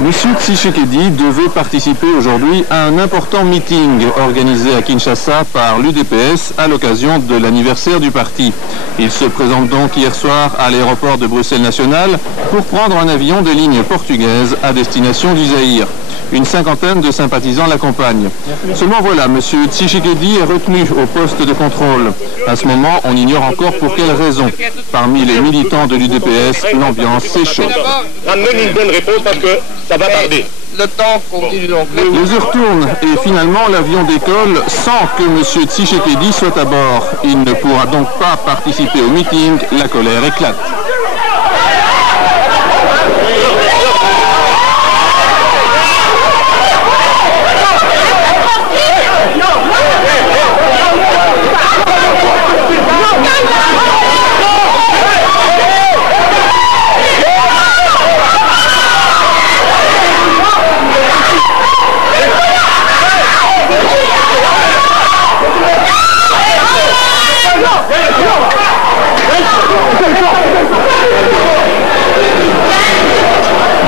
Monsieur Tshisekedi devait participer aujourd'hui à un important meeting organisé à Kinshasa par l'UDPS à l'occasion de l'anniversaire du parti. Il se présente donc hier soir à l'aéroport de Bruxelles National pour prendre un avion de ligne portugaise à destination du Zaïre. Une cinquantaine de sympathisants l'accompagnent. Seulement voilà, monsieur Tshisekedi est retenu au poste de contrôle. À ce moment, on ignore encore pour quelle raison. Parmi les militants de l'UDPS, l'ambiance s'échauffe. Ramenez une bonne réponse parce que ça va tarder. Le temps continue donc. Les heures tournent et finalement l'avion décolle sans que M. Tshisekedi soit à bord. Il ne pourra donc pas participer au meeting, la colère éclate.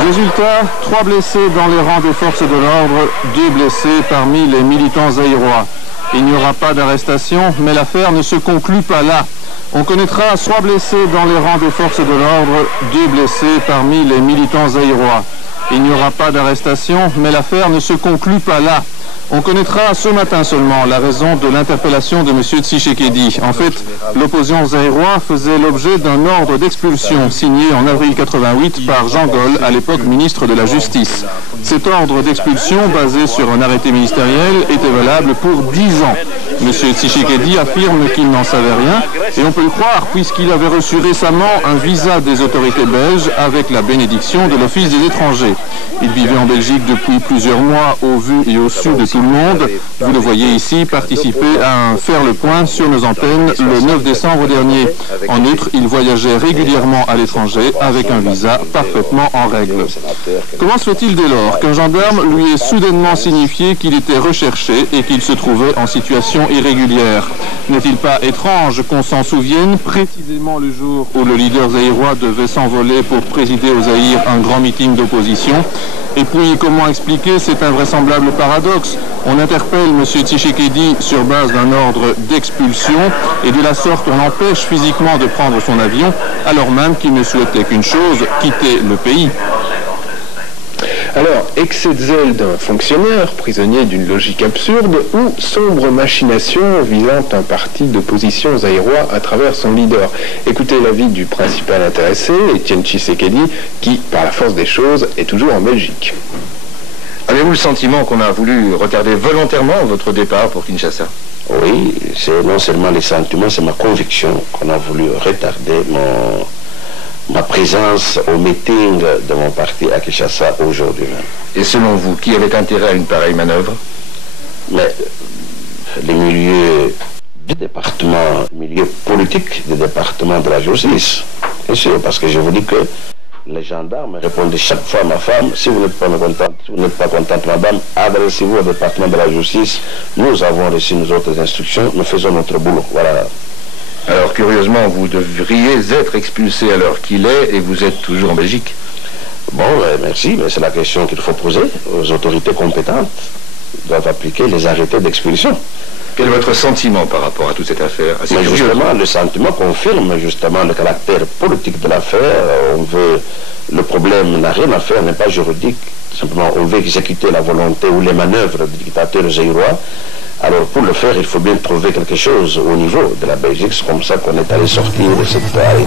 Résultat, 3 blessés dans les rangs des forces de l'ordre, 2 blessés parmi les militants zaïrois. Il n'y aura pas d'arrestation, mais l'affaire ne se conclut pas là. On connaîtra 3 blessés dans les rangs des forces de l'ordre, 2 blessés parmi les militants zaïrois. Il n'y aura pas d'arrestation, mais l'affaire ne se conclut pas là. On connaîtra ce matin seulement la raison de l'interpellation de M. Tshisekedi. En fait, l'opposition zaïrois faisait l'objet d'un ordre d'expulsion signé en avril 88 par Jean Gol, à l'époque ministre de la Justice. Cet ordre d'expulsion, basé sur un arrêté ministériel, était valable pour 10 ans. M. Tshisekedi affirme qu'il n'en savait rien, et on peut le croire puisqu'il avait reçu récemment un visa des autorités belges avec la bénédiction de l'Office des étrangers. Il vivait en Belgique depuis plusieurs mois au vu et au su de tout le monde. Vous le voyez ici participer à un faire le point sur nos antennes le 9 décembre dernier. En outre, il voyageait régulièrement à l'étranger avec un visa parfaitement en règle. Comment se fait-il dès lors qu'un gendarme lui ait soudainement signifié qu'il était recherché et qu'il se trouvait en situation irrégulière? N'est-il pas étrange qu'on s'en souvienne précisément le jour où le leader zaïrois devait s'envoler pour présider au Zaïre un grand meeting d'opposition? Et puis, comment expliquer cet invraisemblable paradoxe? On interpelle M. Tshisekedi sur base d'un ordre d'expulsion et de la sorte on l'empêche physiquement de prendre son avion alors même qu'il ne souhaitait qu'une chose, quitter le pays. Alors, excès de zèle d'un fonctionnaire, prisonnier d'une logique absurde, ou sombre machination visant un parti d'opposition zaïrois à travers son leader. Écoutez l'avis du principal intéressé, Étienne Tshisekedi, qui, par la force des choses, est toujours en Belgique. Avez-vous le sentiment qu'on a voulu retarder volontairement votre départ pour Kinshasa? Oui, c'est non seulement les sentiments, c'est ma conviction qu'on a voulu retarder ma présence au meeting de mon parti à Kinshasa aujourd'hui même. Et selon vous, qui avait intérêt à une pareille manœuvre? Mais les milieux du département, les milieux politiques du département de la justice, bien sûr, parce que je vous dis que les gendarmes répondaient chaque fois à ma femme, si vous n'êtes pas contente, si vous n'êtes pas contente, madame, adressez-vous au département de la justice, nous avons reçu nos autres instructions, nous faisons notre boulot. Voilà. Alors, curieusement, vous devriez être expulsé à l'heure qu'il est et vous êtes toujours en Belgique. Bon, merci, mais c'est la question qu'il faut poser aux autorités compétentes. Ils doivent appliquer les arrêtés d'expulsion. Quel est votre sentiment par rapport à toute cette affaire? Mais justement, le sentiment confirme justement le caractère politique de l'affaire. Le problème n'a rien à faire, n'est pas juridique. Simplement, on veut exécuter la volonté ou les manœuvres du dictateur zaïrois. Alors pour le faire, il faut bien trouver quelque chose au niveau de la Belgique. C'est comme ça qu'on est allé sortir de cette arrêté.